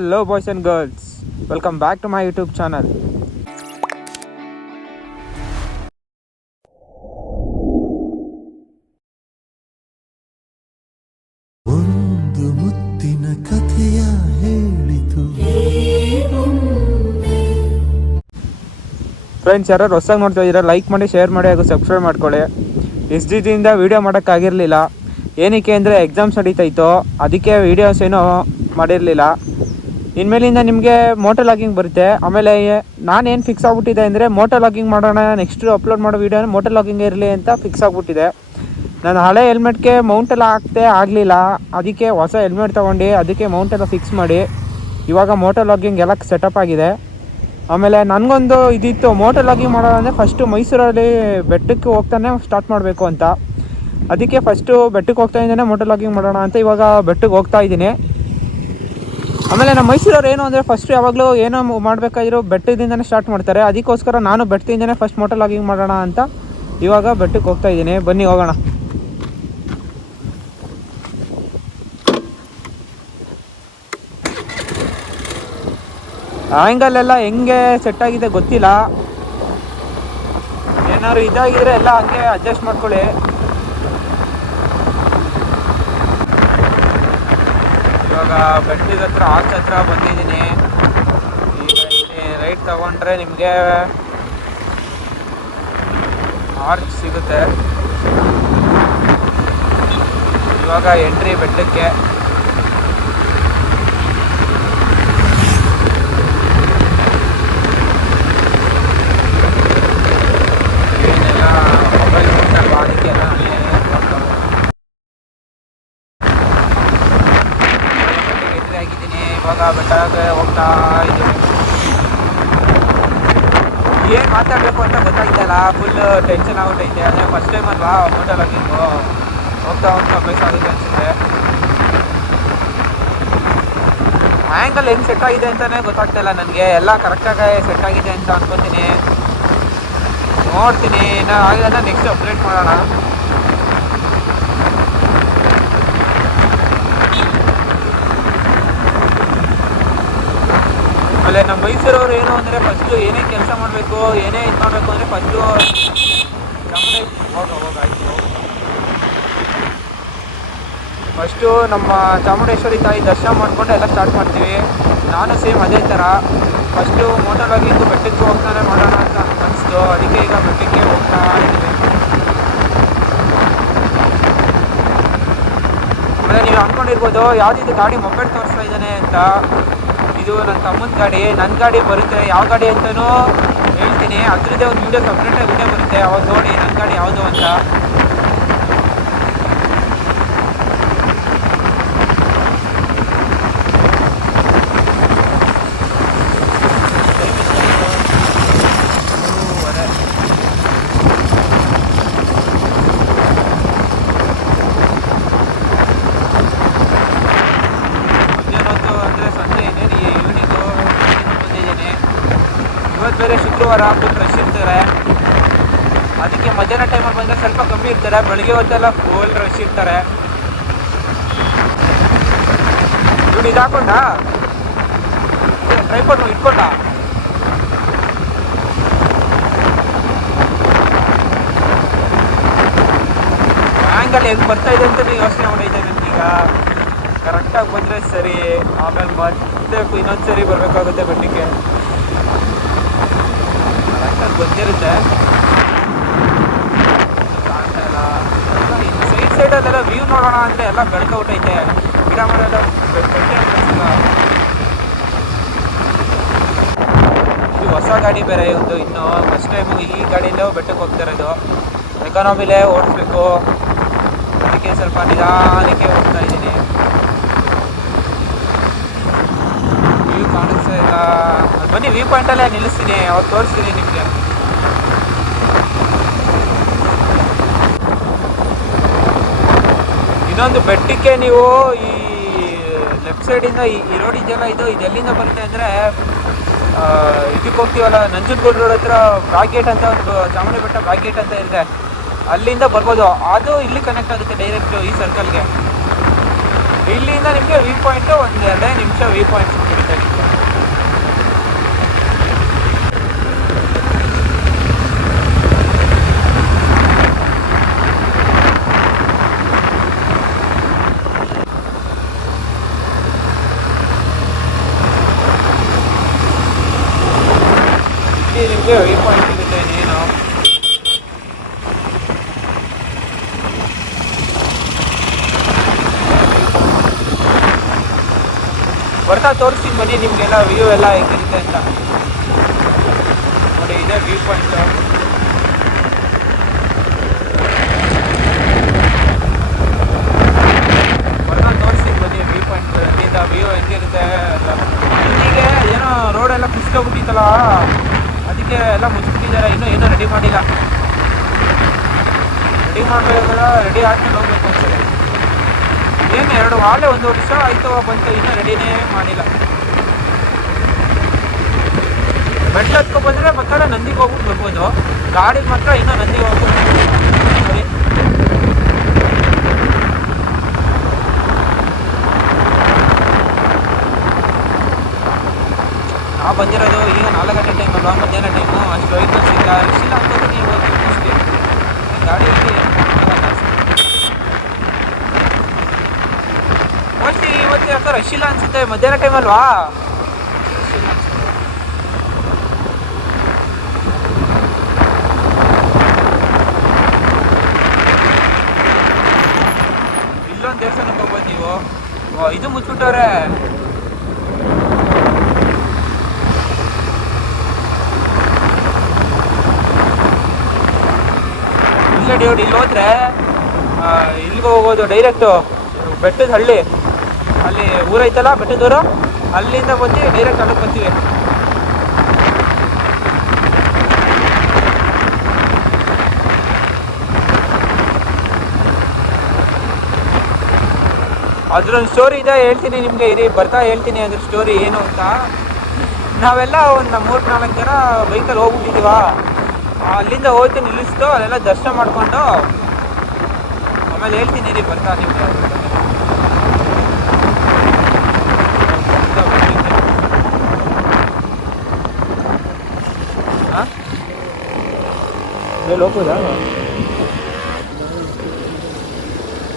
Hello boys and girls, welcome back to my YouTube channel. ಒಂದು ಮುತ್ತಿನ ಕಥೆಯ ಹೇಳಿತು. ಫ್ರೆಂಡ್ಸ್, ಯಾರು ಹೊಸದಾಗಿ ನೋಡ್ತಾ ಇದ್ದೀರಾ ಲೈಕ್ ಮಾಡಿ, ಶೇರ್ ಮಾಡಿ ಹಾಗೂ ಸಬ್ಸ್ಕ್ರೈಬ್ ಮಾಡ್ಕೊಳ್ಳಿ. ಇಷ್ಟು ದಿನದಿಂದ ವೀಡಿಯೋ ಮಾಡೋಕ್ಕಾಗಿರಲಿಲ್ಲ. ಏನಕ್ಕೆ ಅಂದರೆ ಎಕ್ಸಾಮ್ಸ್ ನಡೀತಾಯಿತ್ತು, ಅದಕ್ಕೆ ವೀಡಿಯೋಸ್ ಏನೂ ಮಾಡಿರಲಿಲ್ಲ. ಇನ್ಮೇಲಿಂದ ನಿಮಗೆ ಮೋಟೋ ಲಾಗಿಂಗ್ ಬರುತ್ತೆ. ಆಮೇಲೆ ನಾನೇನು ಫಿಕ್ಸ್ ಆಗಿಬಿಟ್ಟಿದೆ ಅಂದರೆ ಮೋಟೋ ಲಾಗಿಂಗ್ ಮಾಡೋಣ, ನೆಕ್ಸ್ಟ್ ಅಪ್ಲೋಡ್ ಮಾಡೋ ವೀಡಿಯೋನ ಮೋಟೋ ಲಾಗಿಂಗ್ ಇರಲಿ ಅಂತ ಫಿಕ್ಸ್ ಆಗಿಬಿಟ್ಟಿದೆ. ನಾನು ಹಳೆ ಹೆಲ್ಮೆಟ್ಗೆ ಮೌಂಟೆಲ್ಲ ಆಗಲಿಲ್ಲ, ಅದಕ್ಕೆ ಹೊಸ ಹೆಲ್ಮೆಟ್ ತೊಗೊಂಡು ಅದಕ್ಕೆ ಮೌಂಟೆಲ್ಲ ಫಿಕ್ಸ್ ಮಾಡಿ ಇವಾಗ ಮೋಟೋ ಲಾಗಿಂಗ್ ಎಲ್ಲ ಸೆಟಪ್ ಆಗಿದೆ. ಆಮೇಲೆ ನನಗೊಂದು ಇದಿತ್ತು, ಮೋಟೋ ಲಾಗಿಂಗ್ ಮಾಡೋಣ ಅಂದರೆ ಫಸ್ಟು ಮೈಸೂರಲ್ಲಿ ಬೆಟ್ಟಕ್ಕೆ ಹೋಗ್ತಾನೆ ಸ್ಟಾರ್ಟ್ ಮಾಡಬೇಕು ಅಂತ. ಅದಕ್ಕೆ ಫಸ್ಟು ಬೆಟ್ಟಕ್ಕೆ ಹೋಗ್ತಾ ಇದ್ದೇನೆ, ಮೋಟೋ ಲಾಗಿಂಗ್ ಮಾಡೋಣ ಅಂತ ಇವಾಗ ಬೆಟ್ಟಕ್ಕೆ ಹೋಗ್ತಾ ಇದ್ದೀನಿ. ಆಮೇಲೆ ನಮ್ಮ ಮೈಸೂರವ್ರು ಏನು ಅಂದರೆ ಫಸ್ಟು ಯಾವಾಗಲೂ ಏನೋ ಮಾಡಬೇಕಾದ್ರೂ ಬೆಟ್ಟದಿಂದನೇ ಸ್ಟಾರ್ಟ್ ಮಾಡ್ತಾರೆ. ಅದಕ್ಕೋಸ್ಕರ ನಾನು ಬೆಟ್ಟದಿಂದನೇ ಫಸ್ಟ್ ಮೋಟೋ ಲಾಗಿಂಗ್ ಮಾಡೋಣ ಅಂತ ಇವಾಗ ಬೆಟ್ಟಕ್ಕೆ ಹೋಗ್ತಾ ಇದ್ದೀನಿ. ಬನ್ನಿ ಹೋಗೋಣ. ಆ್ಯಂಗಲೆಲ್ಲ ಹೆಂಗೆ ಸೆಟ್ ಆಗಿದೆ ಗೊತ್ತಿಲ್ಲ, ಏನಾದ್ರು ಇದಾಗಿದ್ರೆ ಎಲ್ಲ ಹಂಗೆ ಅಡ್ಜಸ್ಟ್ ಮಾಡ್ಕೊಳ್ಳಿ. ಇವಾಗ ಬೆಟ್ಟದ ಹತ್ರ ಆರ್ಚ್ ಹತ್ರ ಬಂದಿದ್ದೀನಿ. ಈಗ ಇಲ್ಲಿ ರೈಟ್ ತಗೊಂಡ್ರೆ ನಿಮಗೆ ಆರ್ಚ್ ಸಿಗುತ್ತೆ. ಇವಾಗ ಎಂಟ್ರಿ ಬೆಟ್ಟಕ್ಕೆ. ಏನೆಲ್ಲ ಮೊಬೈಲ್ ಕೊಟ್ಟಲ್ವ, ಅದಕ್ಕೆಲ್ಲ ಎಂಟ್ರಿ ಆಗಿದ್ದೀನಿ. ಇವಾಗ ಬೆಟ್ಟಕ್ಕೆ ಹೋಗ್ತಾ ಇದ್ದೀನಿ. ಏನು ಮಾತಾಡಬೇಕು ಅಂತ ಗೊತ್ತಾಗ್ತಾಯಿಲ್ಲ, ಫುಲ್ ಟೆನ್ಷನ್ ಆಗ್ಬಿಟ್ಟೈತೆ. ಅಂದರೆ ಫಸ್ಟ್ ಟೈಮ್ ಅಲ್ವಾ ಮೋಟೋ ಲಾಗಿಂಗು, ಹೋಗ್ತಾ ಅಭ್ಯಾಸ ಆಗುತ್ತೆ ಅನಿಸುತ್ತೆ. ಆ್ಯಂಗಲ್ ಹೆಂಗೆ ಸೆಟ್ ಆಗಿದೆ ಅಂತಲೇ ಗೊತ್ತಾಗ್ತಾಯಿಲ್ಲ ನನಗೆ. ಎಲ್ಲ ಕರೆಕ್ಟಾಗಿ ಸೆಟ್ ಆಗಿದೆ ಅಂತ ಅನ್ಕೊತೀನಿ. ನೋಡ್ತೀನಿ, ಇನ್ನು ಆಗಿಲ್ಲ ನೆಕ್ಸ್ಟ್ ಅಪ್ಡೇಟ್ ಮಾಡೋಣ. ಆಮೇಲೆ ನಮ್ಮ ಮೈಸೂರವ್ರು ಏನು ಅಂದರೆ ಫಸ್ಟು ಏನೇ ಕೆಲಸ ಮಾಡಬೇಕು, ಏನೇ ಇದು ಮಾಡಬೇಕು ಅಂದರೆ ಫಸ್ಟು ಹೋಗಾಯ್ತು ಫಸ್ಟು ನಮ್ಮ ಚಾಮುಂಡೇಶ್ವರಿ ತಾಯಿ ದರ್ಶನ ಮಾಡಿಕೊಂಡು ಎಲ್ಲ ಸ್ಟಾರ್ಟ್ ಮಾಡ್ತೀವಿ. ನಾನು ಸೇಮ್ ಅದೇ ಥರ ಫಸ್ಟು ಮೋಟೋ ಲಾಗಿಂಗು ಬೆಟ್ಟಕ್ಕೆ ಹೋಗ್ತಾನೆ ಮಾಡೋಣ ಅಂತ ಅನಿಸ್ತು. ಅದಕ್ಕೆ ಈಗ ಬೆಟ್ಟಕ್ಕೆ ಹೋಗ್ತಾ ಇದ್ದೀವಿ. ಆಮೇಲೆ ನೀವು ಅಂದ್ಕೊಂಡಿರ್ಬೋದು ಯಾವುದಿದು ಗಾಡಿ ಮೊಬೈಲ್ ತೋರಿಸ್ತಾ ಇದ್ದಾನೆ ಅಂತ. ಇದು ನನ್ನ ತಮ್ಮನ ಗಾಡಿ. ನನ್ನ ಗಾಡಿ ಬರುತ್ತೆ, ಯಾವ ಗಾಡಿ ಅಂತಲೂ ಹೇಳ್ತೀನಿ. ಅದರದ್ದೇ ಒಂದು ವೀಡಿಯೋ ಸಪ್ರೇಟಾಗಿ ವೀಡಿಯೋ ಬರುತ್ತೆ, ಅವಾಗ ನೋಡಿ ನನ್ನ ಗಾಡಿ ಯಾವುದು ಅಂತ. ಬೇರೆ ಶುಕ್ರವಾರ ಫುಲ್ ರಶ್ ಇರ್ತಾರೆ, ಅದಕ್ಕೆ ಮಧ್ಯಾಹ್ನ ಟೈಮಲ್ಲಿ ಬಂದರೆ ಸ್ವಲ್ಪ ಕಮ್ಮಿ ಇರ್ತಾರೆ. ಬೆಳಗ್ಗೆ ಹೊತ್ತೆಲ್ಲ ಫುಲ್ ರಶ್ ಇರ್ತಾರೆ. ಇವ್ನು ಇದು ಹಾಕೊಂಡ ಟ್ರೈಪಾಡ್ ಇಟ್ಕೊಂಡ. ಆ್ಯಂಗಲ್ ಹೆಂಗೆ ಬರ್ತಾ ಇದೆ ಅಂತ ಯೋಚನೆ ಮಾಡಿದ್ದೆ ನನಗೀಗ. ಕರೆಕ್ಟಾಗಿ ಬಂದರೆ ಸರಿ, ಆಮೇಲೆ ಮತ್ತೆ ಇನ್ನೊಂದು ಸರಿ ಬರಬೇಕಾಗುತ್ತೆ ಬೆಟ್ಟಕ್ಕೆ. ಕರೆಕ್ಟಾಗಿ ಗೊತ್ತಿರುತ್ತೆ, ಕಾಣ್ತಾ ಇಲ್ಲ. ಸೈಡಲ್ಲೆಲ್ಲ ವ್ಯೂ ನೋಡೋಣ ಅಂದರೆ ಎಲ್ಲ ಬೆಳ್ಕೊಬಿಟ್ಟೈತೆ, ಗಿಡ ಮರೆಲ್ಲ ಬೆಟ್ಟೆ ಅನಿಸಿಲ್ಲ. ಇದು ಹೊಸ ಗಾಡಿ ಬೇರೆ ಇತ್ತು, ಇನ್ನು ಫಸ್ಟ್ ಟೈಮು ಈ ಗಾಡಿಯಿಂದ ಬೆಟ್ಟಕ್ಕೆ ಹೋಗ್ತಾ ಇರೋದು. ಎಕಾನಮಿಲೇ ಓಡಿಸ್ಬೇಕು, ಅದಕ್ಕೆ ಸ್ವಲ್ಪ ನಿಧಾನಕ್ಕೆ ಹೋಗ್ತಾ ಇದ್ದೀನಿ. ವ್ಯೂ ಕಾಣಿಸ್ತಾ ಇಲ್ಲ. ಬನ್ನಿ ವ್ಯೂ ಪಾಯಿಂಟಲ್ಲೇ ನಿಲ್ಲಿಸ್ತೀನಿ, ಅವಾಗ ತೋರಿಸ್ತೀನಿ ನಿಮಗೆ. ಇನ್ನೊಂದು ಬೆಟ್ಟಕ್ಕೆ ನೀವು ಈ ಲೆಫ್ಟ್ ಸೈಡಿಂದ ಈ ರೋಡ್ ಇದೆಯಲ್ಲ, ಇದು ಎಲ್ಲಿಂದ ಬರುತ್ತೆ ಅಂದರೆ ಇದಕ್ಕೆ ಹೋಗ್ತೀವಲ್ಲ, ನಂಜನಗೂಡು ರೋಡ್ ಹತ್ರ ಬ್ಯಾಕ್ ಅಂತ ಒಂದು ಚಾಮುಂಡಿ ಬೆಟ್ಟ ಬ್ಯಾಕ್ ಅಂತ ಇದೆ, ಅಲ್ಲಿಂದ ಬರ್ಬೋದು. ಅದು ಇಲ್ಲಿ ಕನೆಕ್ಟ್ ಆಗುತ್ತೆ ಡೈರೆಕ್ಟು ಈ ಸರ್ಕಲ್ಗೆ. ಇಲ್ಲಿಂದ ನಿಮಗೆ ವ್ಯೂ ಪಾಯಿಂಟು ಒಂದು 2 ನಿಮಿಷ ವ್ಯೂ ಪಾಯಿಂಟ್ ಸಿಗ್ಬಿಡುತ್ತೆ ಇಲ್ಲಿ ನಿಮಗೆ ವ್ಯೂ ಪಾಯಿಂಟ್ ಸಿಗುತ್ತೆ ಇನ್ನೇನು. ಬರ್ತಾ ತೋರಿಸ್ತೀನಿ ಬನ್ನಿ ನಿಮಗೆಲ್ಲ ವ್ಯೂ ಎಲ್ಲ ಹೇಗಿರುತ್ತೆ ಅಂತ. ನೋಡಿ ಇದೆ ವ್ಯೂ ಪಾಯಿಂಟ್. ಬರ್ತಾ ತೋರಿಸ್ತೀನಿ ಬನ್ನಿ ವ್ಯೂ ಪಾಯಿಂಟ್ ಅಲ್ಲಿಂದ ವ್ಯೂ ಹೆಂಗಿರುತ್ತೆ ಅಂತ. ಇಲ್ಲಿಗೆ ಏನೋ ರೋಡೆಲ್ಲ ಕುಸ್ಕೊಬಿಟ್ಟಿತ್ತಲ್ಲ, ಅದಕ್ಕೆ ಎಲ್ಲ ಮುಚ್ಚಿಬಿಟ್ಟಿದ್ದಾರೆ. ಇನ್ನೂ ಏನೂ ರೆಡಿ ಮಾಡಿಲ್ಲ. ರೆಡಿ ಮಾಡಬೇಕಲ್ಲ, ರೆಡಿ ಆದ್ಮೇಲೆ ಹೋಗ್ಬೇಕು ಅನ್ಸಲ್ಲ. ಏನು 2 ವಾಳೆ 1 ವರ್ಷ ಆಯಿತು ಬಂತು, ಇನ್ನೂ ರೆಡಿನೇ ಮಾಡಿಲ್ಲ. ಬೆಟ್ಟ ಹತ್ಕೊಬಂದರೆ ಮತ್ತೆ ನಂದಿಗೆ ಹೋಗ್ಬಿಟ್ಟು ಬರ್ಬೋದು. ಗಾಡಿಗೆ ಮಾತ್ರ ಇನ್ನೂ ನಂದಿಗೆ ಹೋಗ್ಬೋದು. ಸರಿ, ನಾವು ಬಂದಿರೋದು ಈಗ 4 ಗಂಟೆ ಟೈಮ್ ಅಲ್ವಾ, ಮಧ್ಯಾಹ್ನ ಟೈಮು. ಅಷ್ಟು ವೆಹಿಕಲ್ಸ್ ಇಲ್ಲ, ಇಲ್ಲ ಅಂತ ನೀವು ಹೋಗ್ತೀವಿ ಮೋಸ್ಟ್ಲಿ ಗಾಡಿಯಲ್ಲಿ. ಮೋಸ್ಟ್ಲಿ ಇವತ್ತು ಯಾಕೆ ರಶ್ ಇಲ್ಲ ಅನ್ಸುತ್ತೆ, ಮಧ್ಯಾಹ್ನ ಟೈಮ್ ಅಲ್ವಾ. ಇಲ್ಲೊಂದು ದೇವಸ್ಥಾನಕ್ಕೆ ಹೋಗ್ಬೋದು ನೀವು. ಇದು ಮುಚ್ಚಿಬಿಟ್ಟವ್ರೆ. ಇಲ್ಲ ಡ್ಯೂಟಿ ಇಲ್ಲಿ ಹೋದ್ರೆ ಇಲ್ಲಿಗೆ ಹೋಗೋದು ಡೈರೆಕ್ಟು ಬೆಟ್ಟದ ಹಳ್ಳಿ. ಅಲ್ಲಿ ಊರೈತಲ್ಲ ಬೆಟ್ಟದೂರು, ಅಲ್ಲಿಂದ ಬಂದು ಡೈರೆಕ್ಟ್ ಅಲ್ಲಿಗೆ ಬರ್ತೀವಿ. ಅದ್ರೊಂದು ಸ್ಟೋರಿ ಇದೆ, ಹೇಳ್ತೀನಿ ನಿಮಗೆ. ಇರಿ ಬರ್ತಾ ಹೇಳ್ತೀನಿ ಅದ್ರ ಸ್ಟೋರಿ ಏನು ಅಂತ. ನಾವೆಲ್ಲ ಒಂದು 3-4 ಜನ ಬೈಕಲ್ಲಿ ಹೋಗ್ಬಿಟ್ಟಿದ್ದೀವ. ಅಲ್ಲಿಂದ ಹೋಗ್ತೀನಿ ನಿಲ್ಲಿಸ್ತು, ಅಲ್ಲೆಲ್ಲ ದರ್ಶನ ಮಾಡಿಕೊಂಡು ಆಮೇಲೆ ಹೇಳ್ತೀನಿ. ಇರಿ ಬರ್ತಾ ನಿಮಗೆ. ಹಾಂ ಮೇಲೆ ಹೋಗ್ಬೋದಾ?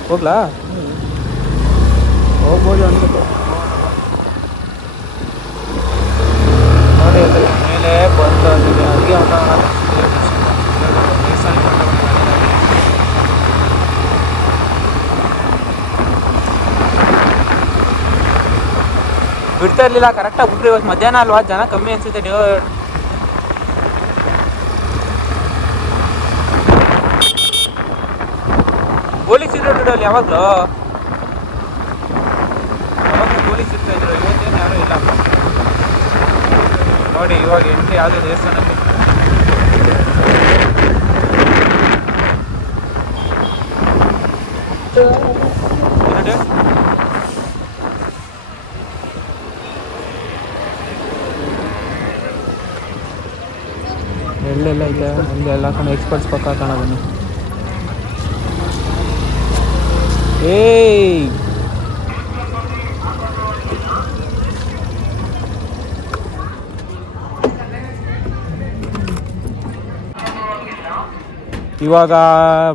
ಹೋಗ್ಲಾ? ಹೋಗ್ಬೋದು ಅನ್ಸುತ್ತೆ. ನೋಡಿ ಮೇಲೆ ಬಂದು ಅಲ್ಲಿಗೆ ಬಿಡ್ತಾ ಇರಲಿಲ್ಲ. ಕರೆಕ್ಟಾಗಿ ಬಿಟ್ರಿ. ಇವತ್ತು ಮಧ್ಯಾಹ್ನ ಅಲ್ವಾ, ಜನ ಕಮ್ಮಿ ಅನ್ಸುತ್ತೆ. ನೀವು ಪೊಲೀಸ್ ಇದ್ರು ಅಲ್ಲಿ ಯಾವಾಗಲೂ ಪೊಲೀಸ್ ಇರ್ತಾ ಇದ್ರು. ಇವತ್ತೇನು ಯಾರೂ ಇಲ್ಲ ನೋಡಿ. ಇವಾಗ ಎಂಟ್ರಿ ಯಾವುದೋ ದೇವಸ್ಥಾನಕ್ಕೆ. ಎಲ್ಲೆಲ್ಲ ಐತೆ ಅಲ್ಲಿ ಎಲ್ಲ ಕಣ ಎಕ್ಸ್ಪರ್ಟ್ಸ್ ಪಕ್ಕ ಕಾಣ ಬನ್ನಿ. ಏಯ್ ಇವಾಗ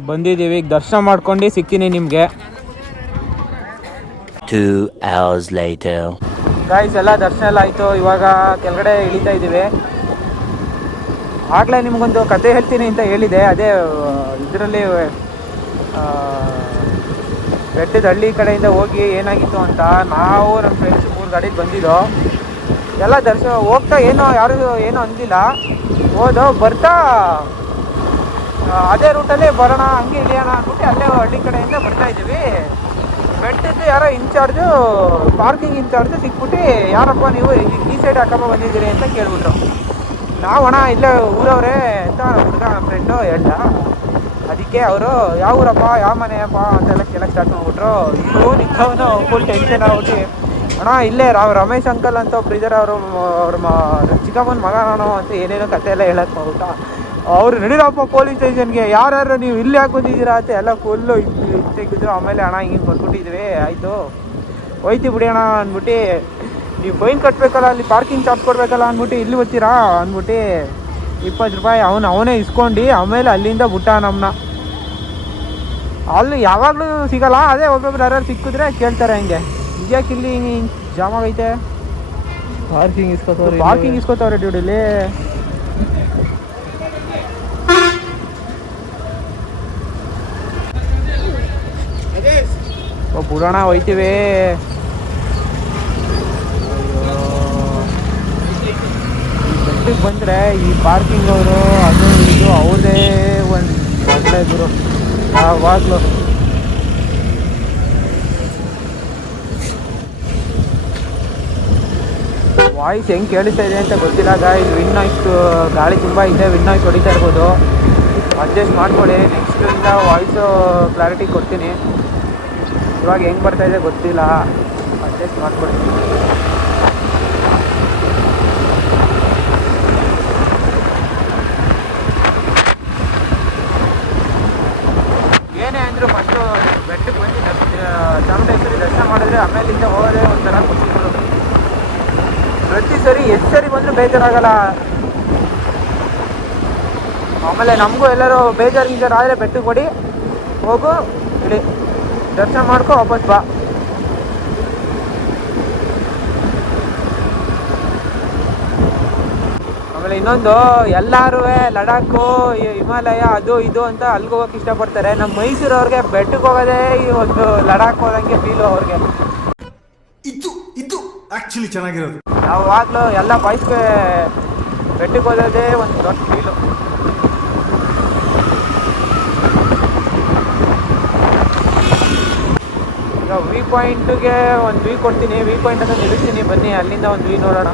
ಬಂದಿದ್ದೀವಿ. ಈಗ ದರ್ಶನ ಮಾಡ್ಕೊಂಡು ಸಿಗ್ತೀನಿ ನಿಮಗೆ. 2 hours later. ಗಾಯ್ಸ್ ಎಲ್ಲ ದರ್ಶನ ಎಲ್ಲ ಆಯಿತು. ಇವಾಗ ಕೆಳಗಡೆ ಇಳಿತಾ ಇದ್ದೀವಿ. ಆಗಲೇ ನಿಮಗೊಂದು ಕತೆ ಹೇಳ್ತೀನಿ ಅಂತ ಹೇಳಿದೆ. ಅದೇ ಇದರಲ್ಲಿ ಬೆಟ್ಟದ ಹಳ್ಳಿ ಕಡೆಯಿಂದ ಹೋಗಿ ಏನಾಗಿತ್ತು ಅಂತ. ನಾವು ನಮ್ಮ ಫ್ರೆಂಡ್ಸ್ 3 ಗಾಡಿಗೆ ಬಂದಿದ್ದೋ. ಎಲ್ಲ ದರ್ಶನ ಹೋಗ್ತಾ ಯಾರು ಏನೋ ಅಂದಿಲ್ಲ. ಹೋದೋ ಬರ್ತಾ ಅದೇ ರೂಟಲ್ಲೇ ಬರೋಣ, ಹಂಗೆ ಇಳಿಯೋಣ ಅಂದ್ಬಿಟ್ಟು ಅಲ್ಲೇ ಹಳ್ಳಿ ಕಡೆಯಿಂದ ಬರ್ತಾ ಇದ್ದೀವಿ. ಬೆಟ್ಟದ್ದು ಯಾರೋ ಇನ್ಚಾರ್ಜು, ಪಾರ್ಕಿಂಗ್ ಇನ್ಚಾರ್ಜು ಸಿಕ್ಬಿಟ್ಟು, ಯಾರಪ್ಪ ನೀವು ಈ ಸೈಡ್ ಹಾಕಪ್ಪ ಬಂದಿದ್ದೀರಿ ಅಂತ ಕೇಳ್ಬಿಟ್ರು. ನಾವು ಅಣ್ಣ ಇಲ್ಲೇ ಊರವ್ರೆ ಅಂತ ಹುಡುಗ ನಮ್ಮ ಫ್ರೆಂಡು ಹೇಳ್ದ. ಅದಕ್ಕೆ ಅವರು ಯಾವ ಊರಪ್ಪ, ಯಾವ ಮನೆಯಪ್ಪ ಅಂತೆಲ್ಲ ಕೇಳಕ್ಕೆ ಸ್ಟಾರ್ಟ್ ಮಾಡ್ಬಿಟ್ರು. ಇವರು ನಿಂತವನು ಫುಲ್ ಟೆನ್ಷನ್ ಆಗ್ಬಿಟ್ಟು, ಅಣ್ಣ ಇಲ್ಲೇ ರಮೇಶ್ ಅಂಕಲ್ ಅಂತ ಒಬ್ರು ಇದ್ದಾರೆ, ಅವ್ರ ಚಿಕ್ಕಮ್ಮನ ಮಗ ನಾನು ಅಂತ ಏನೇನೋ ಕತೆ ಎಲ್ಲ ಹೇಳಕ್ಕೆ ಮಾಡ್ಬಿಟ್ಟ. ಅವ್ರು ನಡೀರಪ್ಪ ಪೊಲೀಸ್ ಸ್ಟೇಷನ್ಗೆ, ಯಾರು ನೀವು ಇಲ್ಲಿ ಯಾಕೆ ಬಂದಿದ್ದೀರಾ ಅಂತ ಎಲ್ಲ ಫುಲ್ಲು ತೆಗೆದಿದ್ರು. ಆಮೇಲೆ ಅಣ್ಣ ಹಿಂಗೆ ಬಂದ್ಬಿಟ್ಟಿದ್ವಿ, ಆಯಿತು ಹೋಯ್ತು ಬಿಡಿ ಅಣ್ಣ ಅಂದ್ಬಿಟ್ಟು, ನೀವು ಫೈನ್ ಕಟ್ಟಬೇಕಲ್ಲ, ಅಲ್ಲಿ ಪಾರ್ಕಿಂಗ್ ಚಾರ್ಜ್ ಕೊಡಬೇಕಲ್ಲ ಅಂದ್ಬಿಟ್ಟು ಇಲ್ಲಿ ಬರ್ತೀರಾ ಅಂದ್ಬಿಟ್ಟು 20 ರೂಪಾಯಿ ಅವನೇ ಇಸ್ಕೊಂಡು ಆಮೇಲೆ ಅಲ್ಲಿಂದ ಬಿಟ್ಟ ನಮ್ಮನ್ನ. ಅಲ್ಲಿ ಯಾವಾಗಲೂ ಸಿಗಲ್ಲ, ಅದೇ ಒಬ್ಬೊಬ್ರು ಯಾರು ಸಿಕ್ಕಿದ್ರೆ ಕೇಳ್ತಾರೆ ಹಂಗೆ, ಇದ್ಯಾಕೆ ಇಲ್ಲಿ ಜಾಮ್ ಆಗೈತೆ, ಪಾರ್ಕಿಂಗ್ ಇಸ್ಕೋತವ್ರೆ ಡ್ಯೂಟಿಲಿ. ಪುರಾಣ ಹೋಯ್ತೀವಿ. ಬೆಟ್ಟಕ್ಕೆ ಬಂದರೆ ಈ ಪಾರ್ಕಿಂಗ್ ಅವರು ಅದು ಇದು ಅವ್ರದೇ ಒಂದು ಒಳ್ಳೆ ಗುರು ಯಾವಾಗಲೂ. ವಾಯ್ಸ್ ಹೆಂಗೆ ಕೇಳಿಸ್ತಾ ಇದೆ ಅಂತ ಗೊತ್ತಿಲ್ಲ ಗಾಯ್ಸ್. ವಿನ್ ನಾಯ್ಸ್ ಗಾಳಿ ತುಂಬ ಇದೆ, ವಿನ್ ನಾಯ್ಸ್ ಹೊಡಿತಾ ಇರ್ಬೋದು, ಅಡ್ಜಸ್ಟ್ ಮಾಡ್ಕೊಳ್ಳಿ. ನೆಕ್ಸ್ಟಿಂದ ವಾಯ್ಸು ಕ್ಲಾರಿಟಿ ಕೊಡ್ತೀನಿ. ಇವಾಗ ಹೆಂಗೆ ಬರ್ತಾಯಿದೆ ಗೊತ್ತಿಲ್ಲ, ಅಡ್ಜಸ್ಟ್ ಮಾಡ್ಕೊಳ್ಳಿ. ಏನೇ ಅಂದರೂ ಫಸ್ಟು ಬೆಟ್ಟಕ್ಕೆ ಬಂದು ಚಾಮುಂಡೇಶ್ವರಿ ದರ್ಶನ ಮಾಡಿದ್ರೆ ಆಮೇಲಿಂದ ಹೋಗೋದೇ ಒಂಥರ ಖುಷಿಗಳು. ಪ್ರತಿ ಸರಿ ಎಷ್ಟು ಸರಿ ಬಂದರೂ ಬೇಜಾರಾಗಲ್ಲ. ಆಮೇಲೆ ನಮಗೂ ಎಲ್ಲರೂ ಬೇಜಾರು ಆದರೆ ಬೆಟ್ಟಕ್ಕೆ ಕೊಡಿ, ಹೋಗು ಇಳಿ, ದರ್ಶನ ಮಾಡ್ಕೊ ವಾಪಸ್ ಬಾ. ಆಮೇಲೆ ಇನ್ನೊಂದು, ಎಲ್ಲರೂ ಲಡಾಖು, ಹಿಮಾಲಯ ಅದು ಇದು ಅಂತ ಅಲ್ಲಿಗೆ ಹೋಗೋಕೆ ಇಷ್ಟಪಡ್ತಾರೆ. ನಮ್ಮ ಮೈಸೂರವ್ರಿಗೆ ಬೆಟ್ಟಕ್ಕೆ ಹೋಗೋದೇ ಈ ಒಂದು ಲಡಾಖ್ ಹೋದಂಗೆ ಫೀಲು ಅವ್ರಿಗೆ. ಇದು ಆಕ್ಚುಲಿ ಚೆನ್ನಾಗಿರೋದು. ಯಾವಾಗಲೂ ಎಲ್ಲ ಬಾಯ್ಸ್ಗೆ ಬೆಟ್ಟಕ್ಕೆ ಹೋಗೋದೇ ಒಂದು ದೊಡ್ಡ ಫೀಲು. ಈಗ ವ್ಯೂ ಪಾಯಿಂಟ್ಗೆ ಒಂದು ವ್ಯೂ ಕೊಡ್ತೀನಿ, ವ್ಯೂ ಪಾಯಿಂಟ್ ಅಂತ ನಿಲ್ಲಿಸ್ತೀನಿ, ಬನ್ನಿ ಅಲ್ಲಿಂದ ಒಂದು ವ್ಯೂ ನೋಡೋಣ.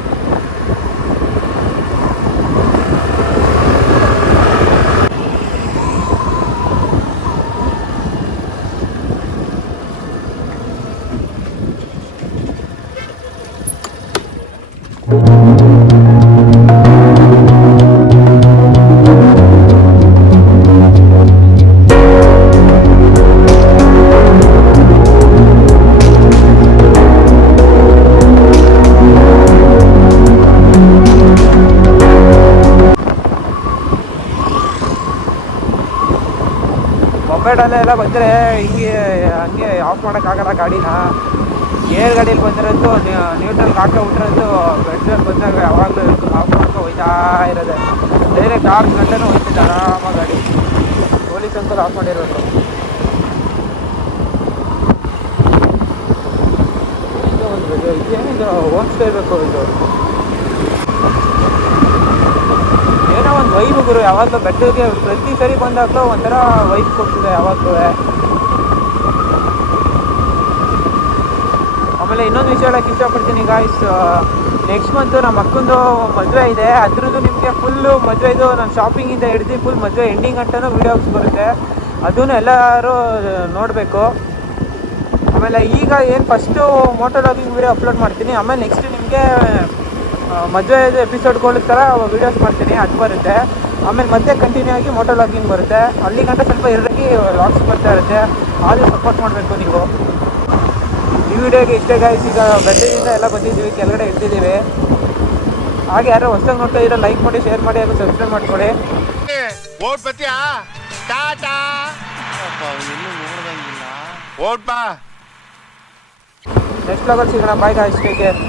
ಮೊಬೈಲಲ್ಲೇ ಎಲ್ಲ ಬಂದರೆ ಹಿಂಗೆ ಹಂಗೆ ಆಫ್ ಮಾಡೋಕ್ಕಾಗಲ್ಲ ಗಾಡಿನ. ಏರ್ ಗಾಡೀಲಿ ಬಂದಿರೋದು ನ್ಯೂಟ್ರಲ್ಗೆ ಹಾಕೋಬಿಟ್ರಂತೂ ಬೆಟ್ರಲ್ಲಿ ಬಂದಾಗ ಯಾವಾಗಲೂ ಆಫ್ ಮಾಡ್ಕೊ ಹೋಯ್ತಾ ಇರೋದೆ. ಡೈರೆಕ್ಟ್ 6 ಗಂಟೆನೂ ಹೋಯ್ತಿದ್ದೆ ಆರಾಮಾಗಿ ಗಾಡಿ. ಪೊಲೀಸ್ ಅಂಕಲ್ ಆಫ್ ಮಾಡಿರೋದು. ಇದು ಒಂದು ಇದೇನಿದು ಹೋಮ್ ಸ್ಟೇ ಇರಬೇಕು. ಇದು ಏನೋ ಒಂದು ವೈಬ್ ಗುರು. ಯಾವಾಗಲೂ ಬೆಟ್ಟಕ್ಕೆ ಪ್ರತಿ ಸರಿ ಬಂದಾಗಲೂ ಒಂಥರ ವೈಬ್ ಕೊಡ್ತಿದೆ ಯಾವಾಗಲೂ. ಆಮೇಲೆ ಇನ್ನೊಂದು ವಿಷಯ ಹೇಳೋಕ್ಕೆ ಇಷ್ಟಪಡ್ತೀನಿ ಗಾಯ್ಸ್. ನೆಕ್ಸ್ಟ್ ಮಂತು ನಮ್ಮ ಅಕ್ಕಂದು ಮದುವೆ ಇದೆ. ಅದ್ರದ್ದು ನಿಮಗೆ ಫುಲ್ಲು ಮದುವೆದು ನಾನು ಶಾಪಿಂಗಿಂದ ಹಿಡಿದು ಫುಲ್ ಮದುವೆ ಎಂಡಿಂಗ್ ಗಂಟನೂ ವೀಡಿಯೋಸ್ ಬರುತ್ತೆ. ಅದನ್ನು ಎಲ್ಲರೂ ನೋಡಬೇಕು. ಆಮೇಲೆ ಈಗ ಏನು first moto vlogging video upload ಮಾಡ್ತೀನಿ. ಆಮೇಲೆ ನೆಕ್ಸ್ಟ್ ನಿಮಗೆ ಮದುವೆದು ಎಪಿಸೋಡ್ಗಳ ಥರ ವೀಡಿಯೋಸ್ ಮಾಡ್ತೀನಿ, ಅದು ಬರುತ್ತೆ. ಆಮೇಲೆ ಮತ್ತೆ ಕಂಟಿನ್ಯೂ ಆಗಿ ಮೋಟೋ ವ್ಲಾಗಿಂಗ್ ಬರುತ್ತೆ. ಅಲ್ಲಿ ಗಂಟ ಸ್ವಲ್ಪ ಇರಲಿ ವ್ಲಾಗ್ಸ್ ಬರ್ತಾ ಇರುತ್ತೆ, ಆದರೂ ಸಪೋರ್ಟ್ ಮಾಡಬೇಕು ನೀವು. ಈ ವಿಡಿಯೋಗೆ ಇಷ್ಟೇ ಗಾಯ್ಸ್. ಈಗ ಬೆಟ್ಟದಿಂದ ಎಲ್ಲ ಬಂದಿದ್ದೀವಿ, ಕೆಳಗಡೆ ಇರ್ತಿದ್ದೀವಿ. ಹಾಗೆ ಯಾರೋ ಹೊಸದಾಗಿ ನೋಡ್ತಾ ಇರೋ ಲೈಕ್ ಮಾಡಿ, ಶೇರ್ ಮಾಡಿ, ಹಾಗೂ ಸಬ್ಸ್ಕ್ರೈಬ್ ಮಾಡ್ಕೊಳ್ಳಿ. ನೆಕ್ಸ್ಟ್ ವ್ಲಾಗಲ್ಲಿ ಸಿಗೋಣ. Bye guys, take care.